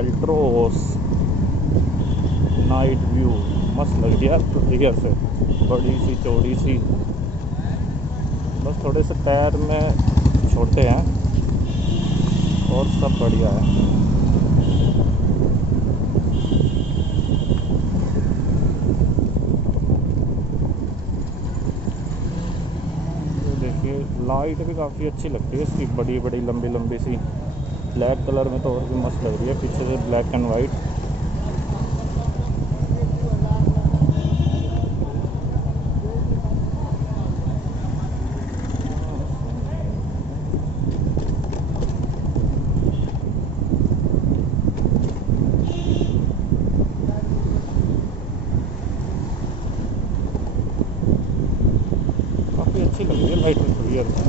Altroz night view. मस्त लग रही है यार रियर से, बड़ी सी चौड़ी सी। बस थोड़े से पैर में छोटे हैं और सब बढ़िया है। ये देखिए लाइट भी काफ़ी अच्छी लगती है इसकी, बड़ी बड़ी लंबी लंबी सी। ब्लैक कलर में तो और भी मस्त लग रही है, पीछे से ब्लैक एंड वाइट। काफ़ी अच्छी लग रही है लाइट रियर में।